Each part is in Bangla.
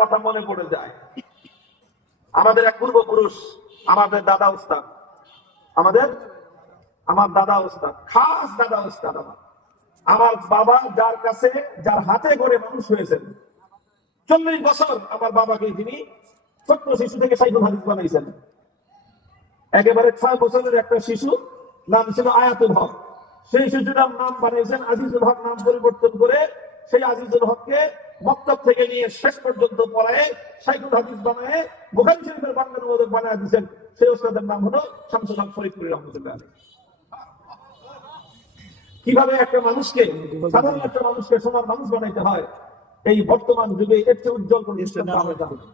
কথা মনে পড়ে যায়। আমাদের এক পূর্বপুরুষ, আমাদের দাদা উস্তাদ, আমার দাদা উস্তাদ, খাস দাদা উস্তাদ, আমার বাবা যার কাছে, যার হাতে করে মানুষ হয়েছেন, 40 বছর আমার বাবাকে যিনি ছোট্ট শিশু থেকে শাইখুল হাদিস বানাইছেন। একেবারে 6 বছরের একটা শিশু, নাম ছিল আয়াতুল হক। সেই শিশুটার নাম বানিয়েছেন আজিজুল হক, নাম পরিবর্তন করে সেই আজিজুল হককে মক্তব থেকে নিয়ে শেষ পর্যন্ত পড়ায় শাইখুল হাদিস বানায় বুখারী শরীফের বাংলা অনুবাদক বানায় দিয়েছেন। সেই ওস্তাদের নাম হলো শামসুল হক ফরিদপুরি রহমতুল্লাহ আলাইহি। কিভাবে একটা মানুষকে, সাধারণ একটা মানুষকে সোনার মানুষ বানাইতে হয়, এই বর্তমান যুগে এর চেয়ে উজ্জ্বল কোন দৃষ্টান্ত আমরা জানি না।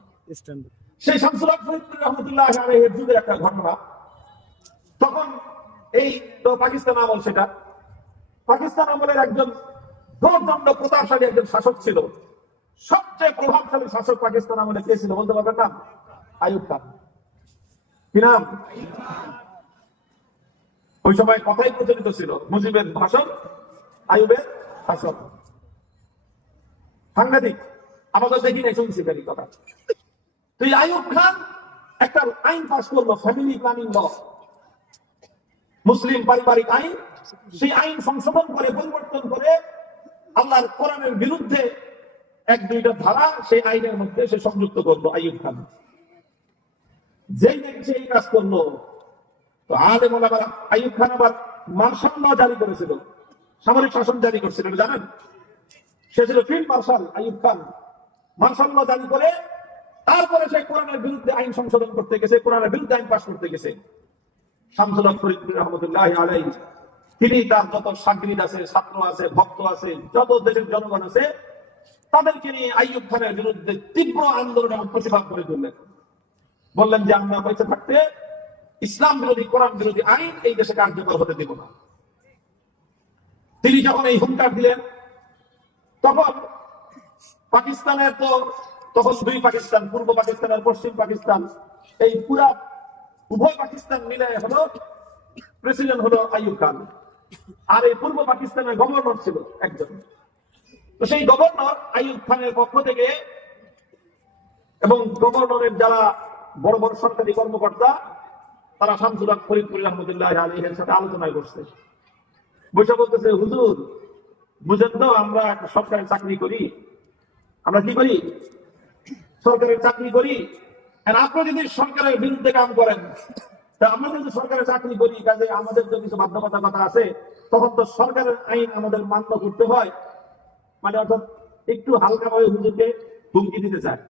সেই শামসুল হক ফরিদপুরি রহমতুল্লাহ আলাইহির যুগের একটা ঘটনা। তখন এই তো পাকিস্তান আমল, সেটা পাকিস্তান আমলের একজন প্রচন্ড প্রতাপশালী একজন শাসক ছিল। সবচেয়ে প্রভাবশালী শাসক পাকিস্তান আমলে কে ছিল বলতে পারবেন না? আইয়ুব খান। কি নাম? ওই সময় কথাই প্রচলিত ছিল, মুজিবের ভাষণ, আইয়ুবের শাসন। সাংঘাতিক। আমাদের দেখি নাই, শুনছি খালি কথা। তো এই আইয়ুব খান একটা আইন পাস করলো, ফ্যামিলি প্ল্যানিং ল, মুসলিম পারিবারিক আইন। সেই আইন সংশোধন করে, পরিবর্তন করে আল্লাহর কোরআনের বিরুদ্ধে 1-2টা ধারা সেই আইনের মধ্যে সে সংযুক্ত করলো আইয়ুব খান। যেই ব্যক্তি এই কাজ করলো, তো আলেম ওলামা, আইয়ুব খান আবার মার্শাল ল জারি করেছিল, সামরিক শাসন জারি করছিল, জানেন? সে ছিল field marshal Ayub Khan. Martial ল জারি করে তারপরে সে কোরআনের বিরুদ্ধে আইন সংশোধন করতে গেছে, কোরআনের বিরুদ্ধে আইন পাস করতে গেছে। শামসুল হক ফরিদপুরি রহমতুল্লাহ আলাইহি, তিনি তার যত সাগরিদ আছে, ছাত্র আছে, ভক্ত আছে, যত দেশের জনগণ আছে, তাদেরকে নিয়ে আইয়ুব খানের বিরুদ্ধে তীব্র আন্দোলন এবং প্রতিবাদ করে তুললেন। বললেন যে আমরা বেঁচে থাকতে ইসলাম বিরোধী, কোরআন বিরোধী আইন এই দেশে কার্যকর হতে দেব না। তিনি যখন এই হুঙ্কার দিলেন, তখন পাকিস্তানের তো তখন 2 পাকিস্তান, পূর্ব পাকিস্তান আর পশ্চিম পাকিস্তান, এই পুরা উভয় পাকিস্তান মিলে হলো প্রেসিডেন্ট হলো আইয়ুব খান। আর এই পূর্ব পাকিস্তানের গভর্নর ছিল একজন। তো সেই গভর্নর আইয়ুব খানের পক্ষ থেকে এবং গভর্নরের যারা বড় বড় সরকারি কর্মকর্তা, তারা শামসুল হক ফরিদপুরি রহমতুল্লাহ আলাইহির সাথে আলোচনা করছে। বসে বলতেছে, হুজুর বুঝেন তো, আমরা একটা সরকারি চাকরি করি, আমরা কি করি? সরকারের চাকরি করি। আর আপনি যদি সরকারের বিরুদ্ধে কাম করেন, তা আমরা যদি সরকারের চাকরি করি, কাজে আমাদের তো কিছু বাধ্যবাধকতা আছে, তখন তো সরকারের আইন আমাদের মান্য করতে হয়। মানে অর্থাৎ একটু হালকা ভাবে হুজুরকে হুমকি দিতে চায়।